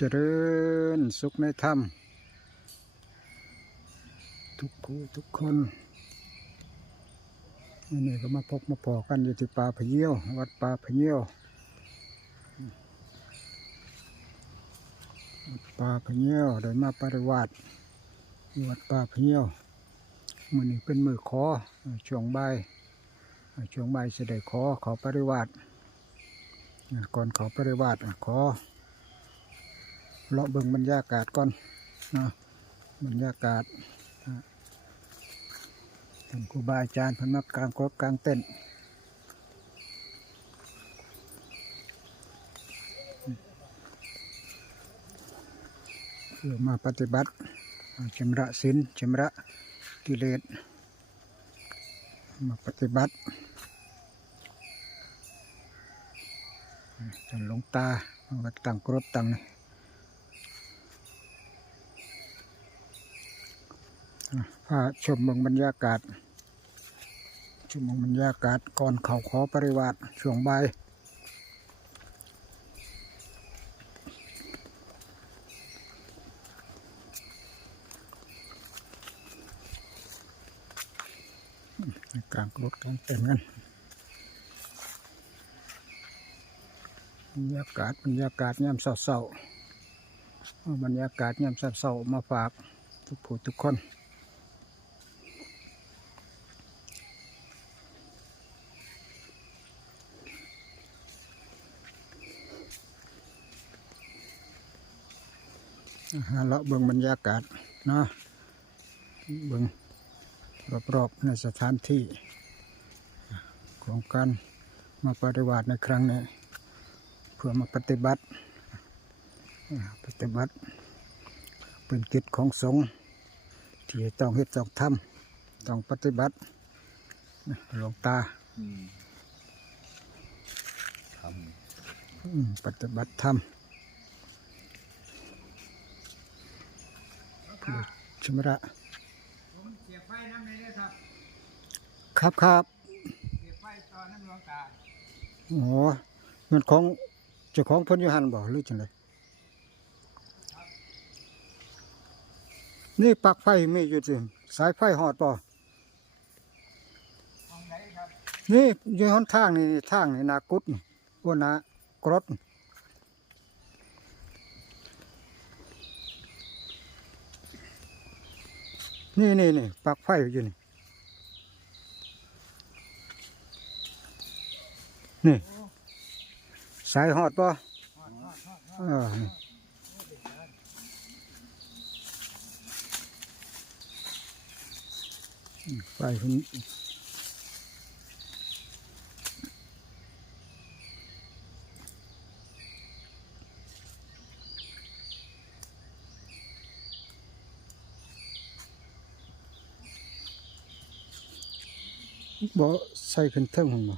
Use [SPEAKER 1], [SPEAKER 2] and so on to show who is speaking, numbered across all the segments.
[SPEAKER 1] เจริญสุขในธรรม ทุกคู่ทุกคนนนี่ก็มาพบมาพอกันอยู่ที่ป่าพเยี่ยว วัดป่าพเยี่ยววัดป่าพเยี่ยวได้มาปฏิวัติวัดป่าพเยี่ยวมือนี้เป็นมือขอช่วงใบช่วงใบ่ายจขอขอปฏิวัติก่อนขอปฏิวัติขอ เลาะเบิ่งบรรยากาศก่อนนะบรรยากาศท่านครูบาอาจารย์พนมากลางกรบกลางเต้นเพื่อมาปฏิบัติชำระศีลชำระกิเลสมาปฏิบัติท่านหลวงตามันก็ตั้งกรดตั้งนี่ พาชมเมืองบรรยากาศ ชมเมืองบรรยากาศก่อนเขาขอปริวาสช่วงบ่ายกลางรถกลางเต็นท์กันบรรยากาศบรรยากาศยามเศร้าๆบรรยากาศยามเศร้าๆมาฝากทุกผู้ทุกคน เลาะเบิ่งบรรยากาศเนาะเบิ่งรอบๆในสถานที่ของการมาปฏิบัติในครั้งนี้ เพื่อมาปฏิบัติอ่าปฏิบัติ เป็นกิจของสงฆ์ที่ต้องเฮ็ดต้องทำต้องปฏิบัตินะหลวงตา
[SPEAKER 2] อืมท
[SPEAKER 1] อืมปฏิบัติธรรมเพื่อ ชำระ
[SPEAKER 3] ผมเสียไฟน้ำในนี้ครับ
[SPEAKER 1] ครับครับ
[SPEAKER 3] เสียไฟตอนน้ำหลวงตา
[SPEAKER 1] โอ้เงินของเจ้าของเพิ่นอยู่หันบ่หรือจังไดนี่ปักไฟมีอยู่สิสายไฟหอดบ่
[SPEAKER 3] อนี่
[SPEAKER 1] อยู่หนทางนี่ทางนี่นากุดนี่ว่านากรดนี่ นี่นี่นี่ปักไฟอยู่นี่ นี่ สายหอดปะไฟคุณ บ่ใส่ขึ้นเทิงหั่นบ่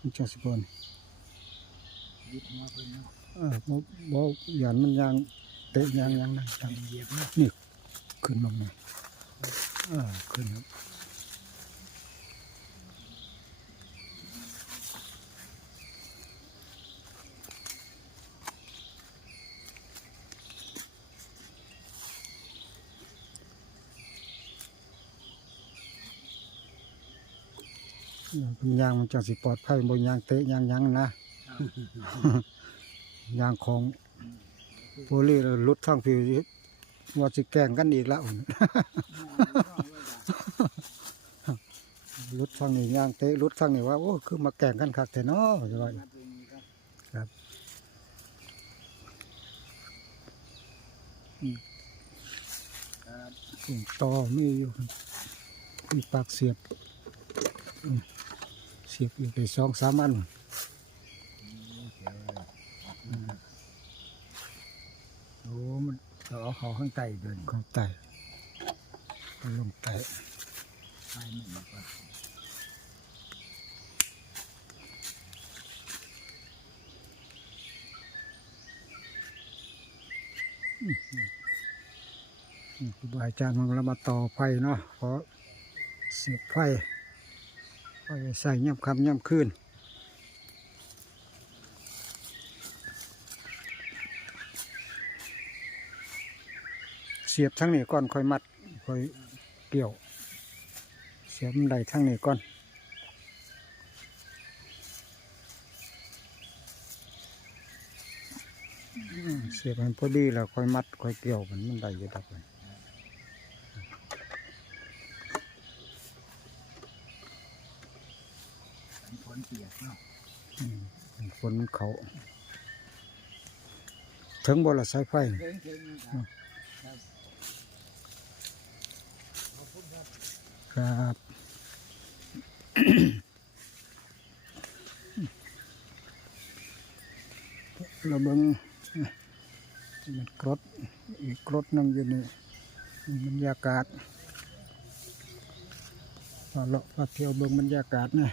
[SPEAKER 1] มันจังสิบ่นี่
[SPEAKER 3] ยึดหัวเพิ่นเนาะ
[SPEAKER 1] เออบ่บ่หยันมันยางเตะยางยางนะจัง
[SPEAKER 3] เหยียบเนาะ
[SPEAKER 1] นี่ขึ้นลงนี่เออขึ้นครับ ยางมันจังสิปลอดภัยบ่ยางเตะยางยังนะยางของโพลีแล้วหลุดทางผิวว่าสิแกงกันอีกแล้วลุดทางนี้ยางเตะลุดทางนี้ว่าโอ้คือมาแกงกันคักแต่น้อจะว่าครับต่อไมีอยู่มีปากเสียบ สียบอยู่ไปสองสามอัน
[SPEAKER 3] โอ้มันต่อเขาข้างใต้เดิน
[SPEAKER 1] ของไต่ลงไต่
[SPEAKER 3] ไฟมันแบบว่า
[SPEAKER 1] อืมครูบาอาจารย์มันเรามาต่อไฟเนาะขอเสียบไฟ ใส่ย่ำคำย่ำคืนเสียบทั้งนี้ก่อนค่อยมัดค่อยเกี่ยว เสียบมันได้ทั้งนี้ก่อนเสียบมันพอดีแล้วค่อยมัดค่อยเกี่ยวมันมันได้อยู่ดับเลย
[SPEAKER 3] ฝนเปียกเนาะ
[SPEAKER 1] อืม ฝนเขา ถึงบลสายไฟ
[SPEAKER 3] ครับรับขอบคุณครับ
[SPEAKER 1] ครับเราเบิ่งมันกรดอีกกรดหนึงอยู่นี่บรรยากาศพอเลาะพอเที่ยวเบิ่งบรรยากาศนะ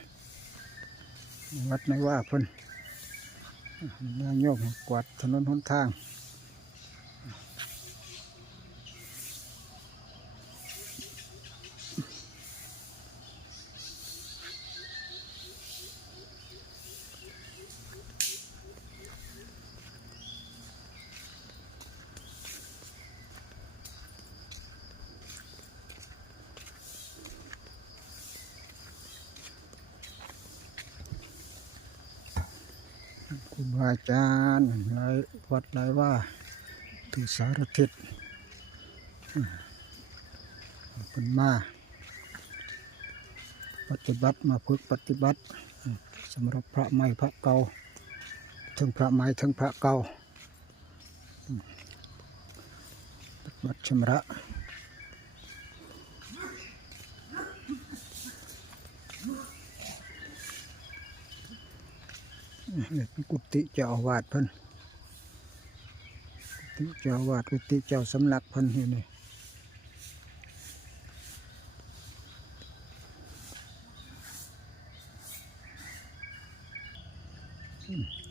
[SPEAKER 1] วัดไม่ว่าเพิ่นนายโยกกวาดถนนหนทาง รูบาอาจารย์หลายวัดหลายว่าทุสารทิศอืมเป็นมาปฏิบัติมาฝึกปฏิบัติอืมสำหรับพระใหม่พระเก่าทั้งพระใหม่ทั้งพระเก่ามปฏิบัติชำระนี่เป็น กุฏิเจ้าอาวาสเพิ่นกุฏิเจ้าอาวาสกุฏิเจ้าสำนักเพิ่นอยู่นี่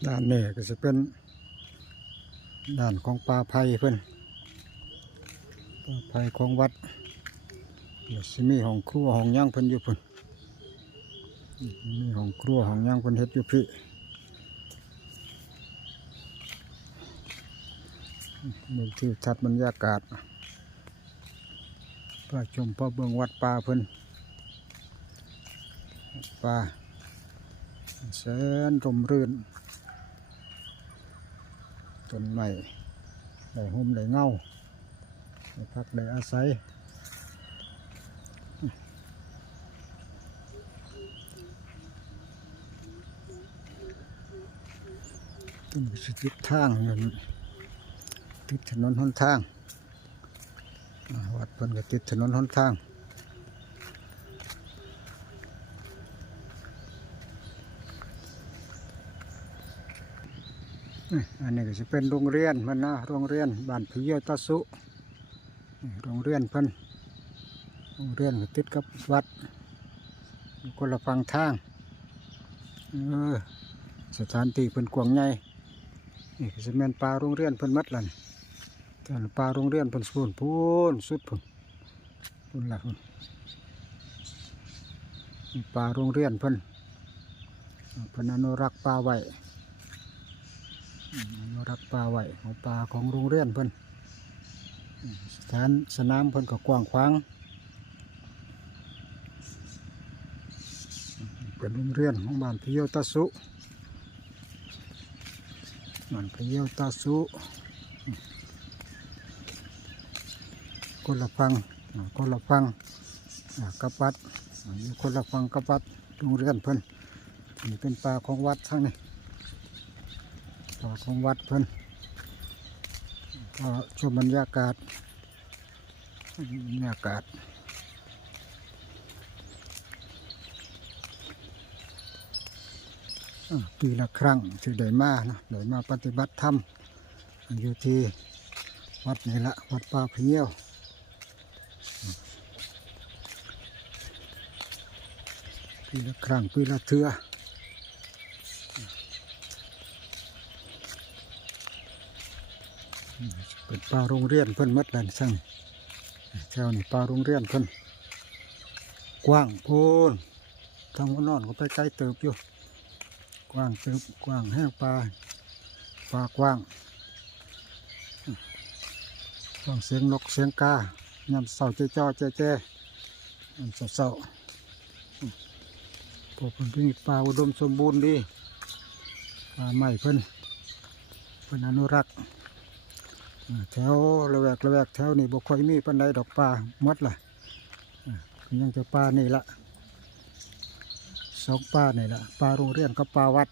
[SPEAKER 1] ด้านนี้ก็จะเป็นด้านของป่าไผ่เพิ่นป่าไผ่ของวัดเดี๋ยวสิมีห้องครัวห้องย่างเพิ่นอยู่เพิ่นมมีห้องครัวห้องย่างเพิ่นเฮ็ดอยู่พี่ เมือที่ทัดบรรยากาศพระชมพระเบืองวัดป่าเพิ่นป่าแสนร่มรื่นต้นไม้ได้ห่มได้เงาได้พักได้อาศัยต้นสิทิทางอยู่นี่ ติดถนนหนทาง วัดเพิ่นก็ติดถนนหนทางอันนี้ก็จะเป็นโรงเรียนมันนะโรงเรียนบ้านพิเยตาสุโรงเรียนเพิ่นโรงเรียนก็ติดกับวัดคนละฝั่งทางเออสถานที่เพิ่นกว้างใหญ่นี่ก็จะแม่นปลาโรงเรียนเพิ่นมัดล่ะนี่ แต่ละปลาโรงเรียนพิ่นสูนพูนสุดพุ่นพุ่นละพุ่นปลาโรงเรียนพิ่นพิ่นอนุรักษ์ปลาไว้อนุรักษ์ปลาไว้ของปลาของโรงเรียนพิ่นสถานสนามพิ่นก็กว้างขวางเป็นโรงเรียนของบ้านพิโยตาสุมันพเยี่ยตาสุ คนละฟังคนละฟังกระปัดอยู่คนละฟังกระปัดโรงเรียนเพิ่นนี่เป็นป่าของวัดทั้งนี้ป่าของวัดเพิ่นก็ชมบรรยากาศบรรยากาศปีละครั้งที่ได้มานะได้มาปฏิบัติธรรมอยู่ที่วัดนี่ละวัดป่าเพียวอืม ปีละครั้งปีละเทือเป็นป่าโรงเรียนเพิ่นมัดแลนสั่งแถวนี่ป่าโรงเรียนเพิ่นกว้างโพนทางวนอนก็ไปไกล้เติบอยู่กว้างเตึบกว้างแห้งปลาปลากว้างฟังเสียงนกเสียงกายามเศร้าเจ้าเจ้าแจ้แจ้ยาเศร้าเศร้า อืมพวกเพิ่นเป็นป่าอุดมสมบูรณ์ดีป่าไม้เพิ่นเพิ่นอนุรักษ์แถวระแวกระแวกแถวนี่บ่ค่อยมีปานใดดอกป่าหมดล่ะยังจะป่านี่ละสองป่านี่ละป่าโรงเรียนกับป่าวัด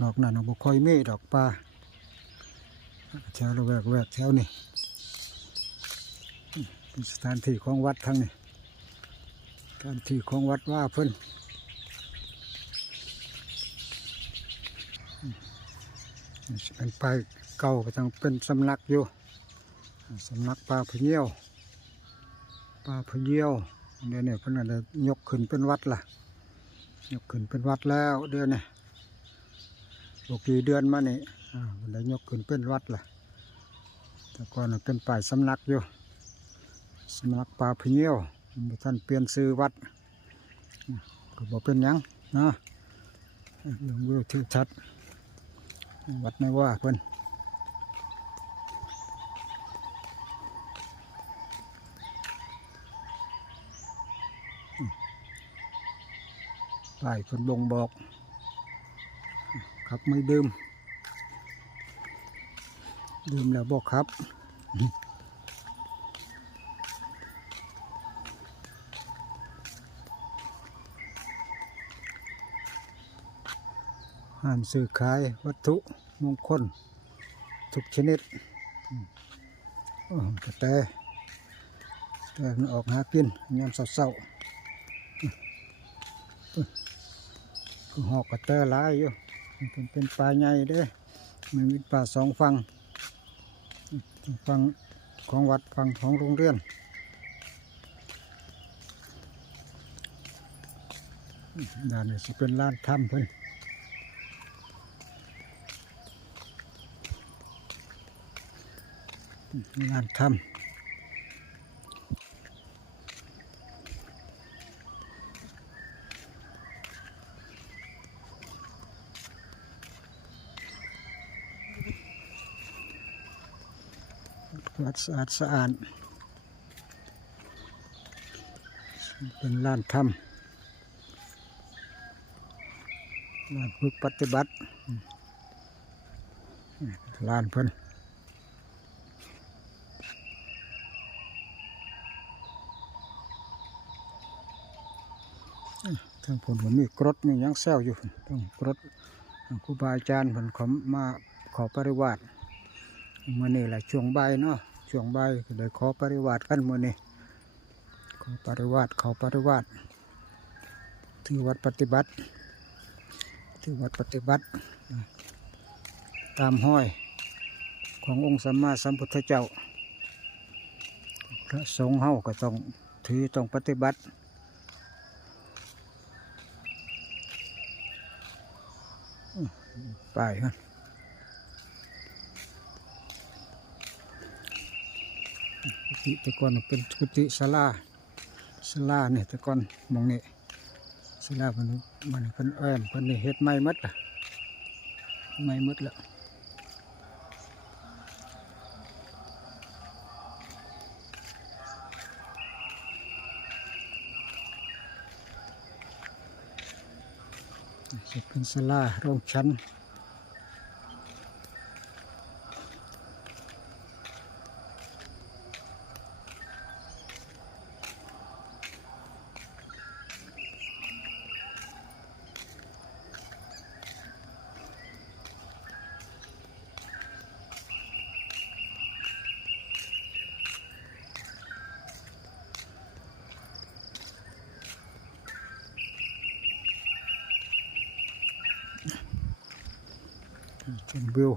[SPEAKER 1] นอกนั้นน่ะบ่ค่อยมีดอกป่าแถวระแวกระแวกแถวนี่เป็นสถานที่ของวัดทั้งนี้สถานที่ของวัดว่าเพิ่นอืมนี่สิ เป็นไปเก่าก็ต้องเป็นสำนักอยู่สำนักป่าพเยี่ยวป่าพเยี่ยวเดี๋ยวนี้เพิ่นอาจจะยกขึ้นเป็นวัดล่ะ ยกขึ้นเป็นวัดแล้วเดือนนี้บกี่เดือนมานี่อ่ามันได้ยกขึ้นเป็นวัดล่ะแต่ก่อนเป็นป่ายสำนักอยู่สำนักป่าพเนียวท่านเปลี่ยนซื้อวัดก็บอกเป็นยังนะเรื่องวิวทิวทัศน์ วัดไม่ว่าเพิ่นอืมป้ายเพิ่นบ่งบอก ครับไม่ดื่ม ดื่มแล้วบอกครับ ห้ามซื้อขายวัตถุมงคล ทุกชนิดกระแตแต่มันออกหากินยามเศร้าๆก็หอกกระแตหลายอยู่มันเป็นป็นป่าใหญ่เด้มันมีป่าสองฝั่งฝั่งของวัดฝั่งของโรงเรียนด้านนี้สิเป็นลานถ้ำเพิ่น ลานถ้ำวัดสะอาดสะอาดเป็นลานถ้ำลานฝึกปฏิบัติลานเพิ่น ทางผลผมมีกรดมียังแซวอยู่ต้องกรดครูบาอาจารย์ผมขอมาขอปริวาสมื่อนี้แหละช่วงใบเนาะช่วงใบก็เลยขอปริวาสกันมื่อนี้ขอปริวาสขอปริวาสถือวัดปฏิบัติถือวัดปฏิบัติ ตามห้อยขององค์สัมมาสัมพุทธเจ้า พระสงฆ์เฮาก็ต้องถือต้องปฏิบัติ ไปกันกุฏิตะกอนเป็นกุฏิศาลาศาลาเนี่ยตะกอนมองนี่ศาลามันมันเป็นแอมเป็นนี่เฮ็ดไม้หมดล่ะไม้หมดละ จะเป็นสลาโรงชั้น เป็นวิว